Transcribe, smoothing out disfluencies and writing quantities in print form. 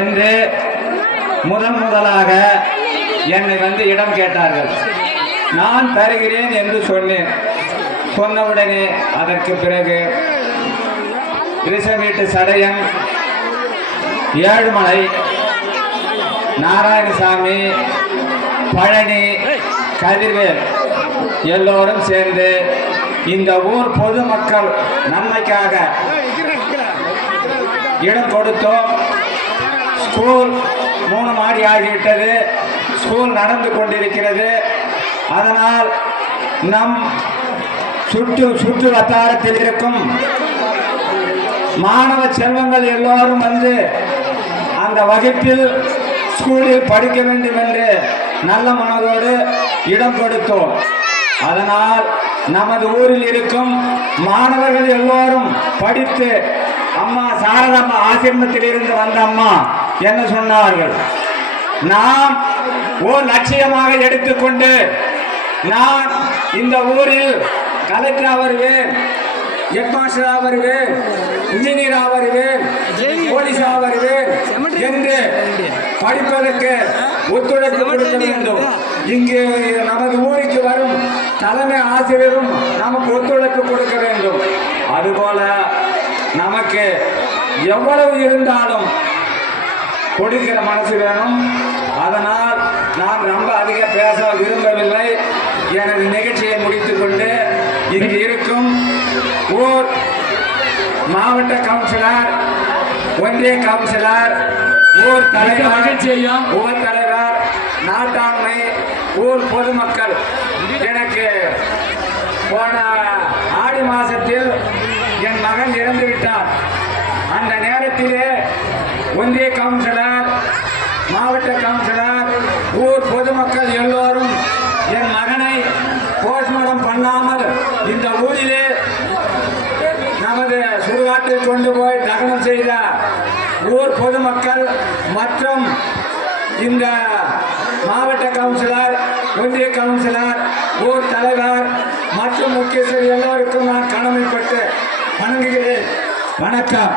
என்று முதலாக என்னை வந்து இடம் கேட்டார்கள். நான் தருகிறேன் என்று சொன்னேன். சொன்னவுடனே அதற்கு பிறகு வீட்டு சடையன், ஏழுமலை, நாராயணசாமி, பழனி, கதிர்வேல் எல்லோரும் சேர்ந்து இந்த ஊர் பொதுமக்கள் நன்மைக்காக இடம் கொடுத்தோம். ஸ்கூல் 3 மாடி ஆகிவிட்டது. ஸ்கூல் நடந்து கொண்டிருக்கிறது. அதனால் நம் சுற்று வட்டாரத்தில் இருக்கும் மாணவ செல்வங்கள் எல்லோரும் வந்து அந்த வகுப்பில் ஸ்கூலில் படிக்க வேண்டும் என்று நல்ல மனதோடு இடம் கொடுத்தோம். அதனால் நமது ஊரில் இருக்கும் மாணவர்கள் எல்லோரும் படித்து அம்மா சாரதம்மா ஆசிரமத்தில் இருந்து வந்த அம்மா என்ன சொன்னார்கள், நாம் ஓர் லட்சியமாக எடுத்துக்கொண்டு நான் இந்த ஊரில் கலெக்டர் வருவேன், ஹெட்மாஸ்டர் வருவேன், இன்ஜினியர் வருவேன், போலீஸ் வருவேன் என்று படிப்பதற்கு ஒத்துழைப்பு கொடுக்க வேண்டும். இங்கு நமது ஊருக்கு வரும் தலைமை ஆசிரியரும் நமக்கு ஒத்துழைப்பு கொடுக்க வேண்டும். அதுபோல நமக்கு எவ்வளவு இருந்தாலும் கொடுக்கிற மனசு வேணும். அதனால் நான் ரொம்ப அதிக பேச விரும்பவில்லை. எனது நிகழ்ச்சியை முடித்துக் கொண்டு இங்கு இருக்கும் ஊர் மாவட்ட கவுன்சிலர், ஒன்றிய கவுன்சிலர், ஊர் தலைவர், நாட்டாண்மை, ஊர் பொதுமக்கள் எனக்கு போன ஆடி மாதத்தில் என் மகன் இறந்து விட்டார். அந்த நேரத்திலே ஒன்றிய கவுன்சிலர், மாவட்ட கவுன்சிலர், ஊர் பொதுமக்கள் எல்லோரும் என் மகனை போஸ்ட்மார்ட்டம் பண்ணாமல் இந்த ஊரிலே நமது சுடுகாட்டில் கொண்டு போய் தகனம் செய்த ஊர் பொதுமக்கள் மற்றும் இந்த மாவட்ட கவுன்சிலர், ஒன்றிய கவுன்சிலர், ஊர் தலைவர் மற்றும் முக்கியஸ்தர் எல்லோருக்கும் நான் கடமைப்பட்டு வணங்குகிறேன். வணக்கம்.